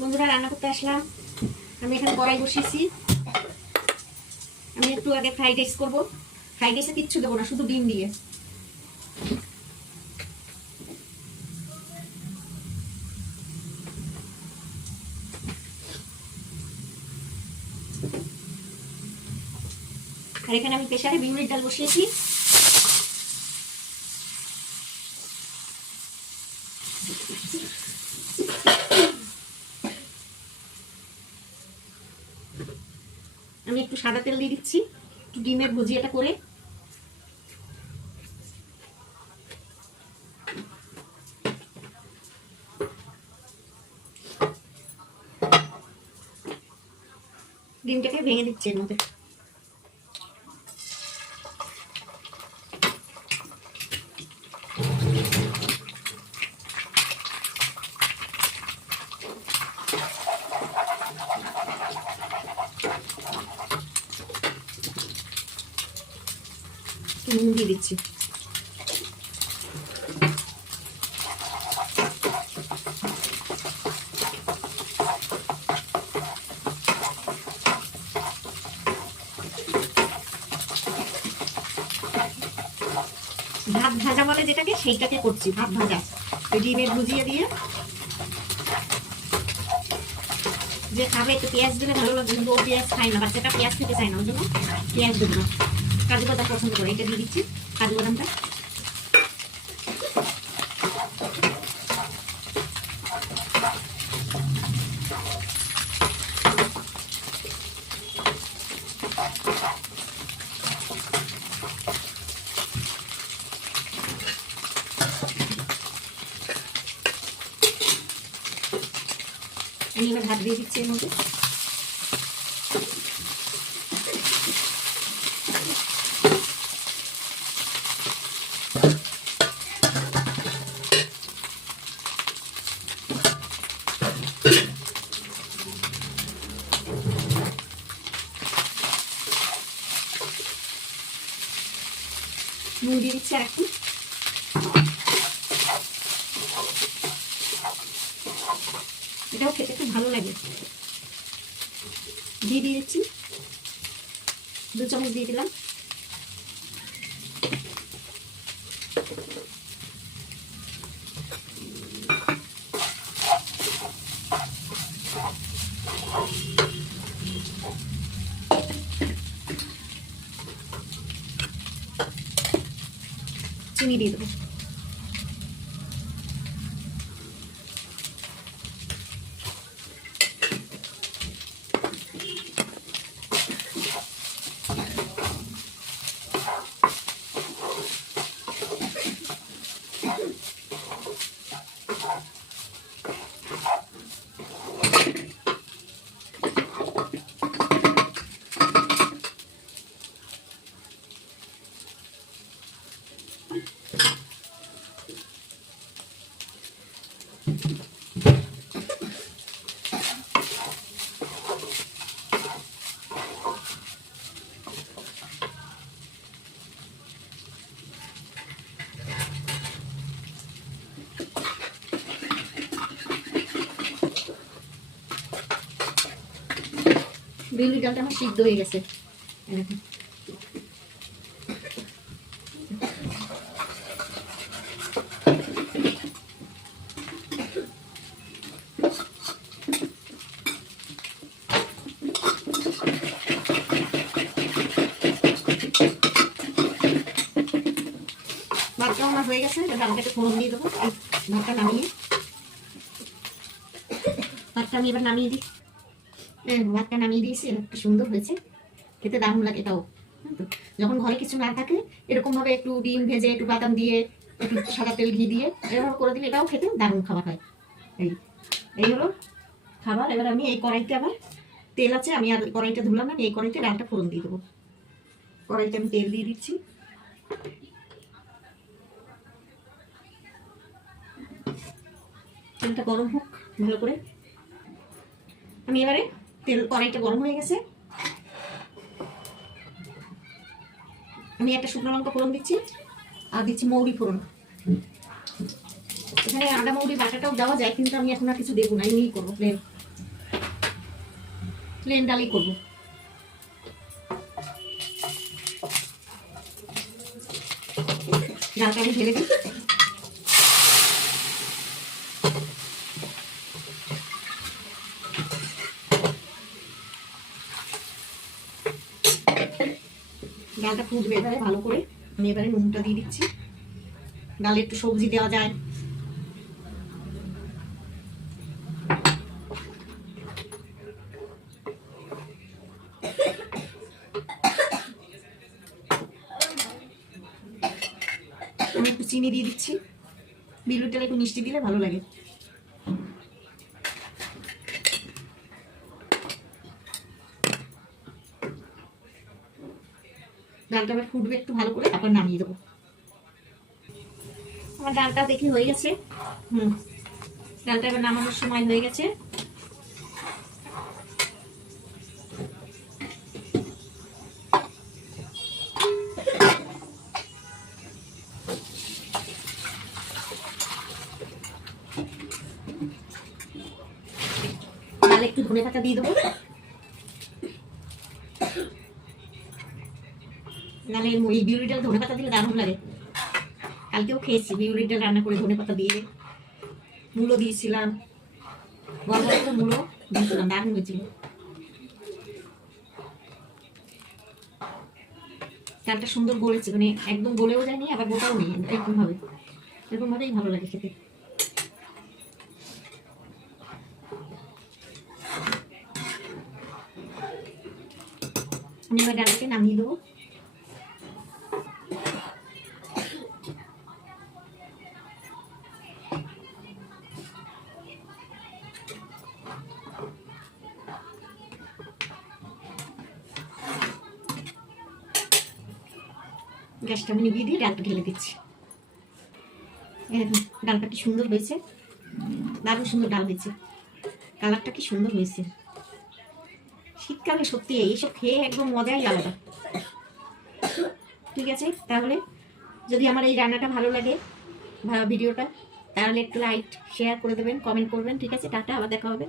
বন্ধুরা, রান্না করতে আসলাম। আমি এখানে কড়াই বসিয়েছি। আমি একটু আগে ফ্রাইড রাইস করবো। ফ্রাইড রাইসে কিচ্ছু দেবো না, শুধু ডিম দিয়ে। আর এখানে আমি প্রেসারে বিউলির ডাল বসিয়েছি। আমি একটু সাদা তেল দিয়ে দিচ্ছি, একটু ডিমের ভুজিয়াটা করে। ডিমটাকে ভেঙে দিচ্ছি এর মধ্যে। নুন দিয়ে দিচ্ছি। ভাত ভাজা বলে যেটাকে, সেইটাকে করছি ভাত ভাজা। ওই ডিমের ভুজিয়ে দিয়ে, যে খাবে একটু পেঁয়াজ দিলে ভালো লাগবে, কিন্তু ও পেঁয়াজ খায় না, বাচ্চাটা পেঁয়াজ খেতে চায় না, ওই জন্য পেঁয়াজ দেবো না। কাজু বাদাম পছন্দ করে, এটা দিয়ে দিচ্ছি কাজু বাদামটা। আমি এবার ভাত দিয়ে দিচ্ছি এর মধ্যে। নুন দিয়ে দিচ্ছি আর একটু। এটাও খেতে খুব ভালো লাগে। দিয়ে দিচ্ছি 2 চামচ দিয়ে দিলাম। চিনি দিয়ে দেবো। বিউলির ডালটা আমার সিদ্ধ হয়ে গেছে। ভাতটা আমার হয়ে গেছে, ডালটাকে ফোড়ন দিয়ে দেবো। ভাতটা নামিয়ে, ভাতটা আমি এবার নামিয়ে দিই। ভাতটা নামিয়ে দিয়েছি, একটা সুন্দর হয়েছে, খেতে দারুণ লাগে। এটাও যখন ঘরে কিছু না থাকে, এরকম ভাবে একটু ডিম ভেজে, একটু বাদাম দিয়ে, একটু সাদা তেল ঘি দিয়ে এরকম করে দিলে এটাও খেতে দারুণ খাবার হয়। এই হলো খাবার। এবার আমি এই কড়াইতে, আবার তেল আছে, আমি আর কড়াইটা ধুলাম না, এই কড়াইতে ডালটা ফোড়ন দিয়ে দেবো। কড়াইতে আমি তেল দিয়ে দিচ্ছি। তেলটা গরম হোক ভালো করে। আমি এবারে কড়াইটা গরম হয়ে গেছে, আমি একটা শুকনো লঙ্কা ফোড়ন দিচ্ছি, আর দিচ্ছি মৌরি ফোড়ন। এখানে আদা মৌরি বাটাটাও দেওয়া যায়, কিন্তু আমি এখন আর কিছু দেবো না, এমনিই করবো প্লেন। প্লেন ডালই করবো। ডালটা আমি ঢেলে দিই। ডালটা ফুটবে এবারে ভালো করে। আমি এবারে নুনটা দিয়ে দিচ্ছি। ডালে একটু সবজি দেওয়া যায়। আমি একটু চিনি দিয়ে দিচ্ছি। বিউলির ডালে একটু মিষ্টি দিলে ভালো লাগে। ডালটা এবার ফুটবে একটু ভালো করে, তারপর নামিয়ে দেবো। আমার ডালটা দেখি হয়ে গেছে। ডালটা এবার নামানোর সময় হয়ে গেছে। ডালে একটু ধনে পাতা দিয়ে দেবো। নাহলে এই বিউলির ডাল ধনে পাতা দিলে দারুণ লাগে। কালকেও খেয়েছি বিউলির ডাল রান্না করে ধনে পাতা দিয়ে। মূলো দিয়েছিলাম, গরম মূলো দিয়েছিলাম, দারুণ হয়েছিল। ডালটা সুন্দর গলেছে, মানে একদম গলেও যায়নি আবার গোটাও নেই, এরকম ভাবেই ভালো লাগে খেতে। আমি এবার ডালটাকে নামিয়ে দেবো। গ্যাসটা আমি নিভিয়ে দিয়ে ডালটা ঢেলে দিচ্ছি। ডালটা কি সুন্দর হয়েছে, দারুণ সুন্দর ডাল হয়েছে। কালারটা কি সুন্দর হয়েছে। শীতকালে সত্যি এইসব খেয়ে একদম মজাই আলাদা। ঠিক আছে, তাহলে যদি আমার এই রান্নাটা ভালো লাগে, ভিডিওটা, তাহলে একটু লাইক শেয়ার করে দেবেন, কমেন্ট করবেন। ঠিক আছে, টাটা, আবার দেখা হবে।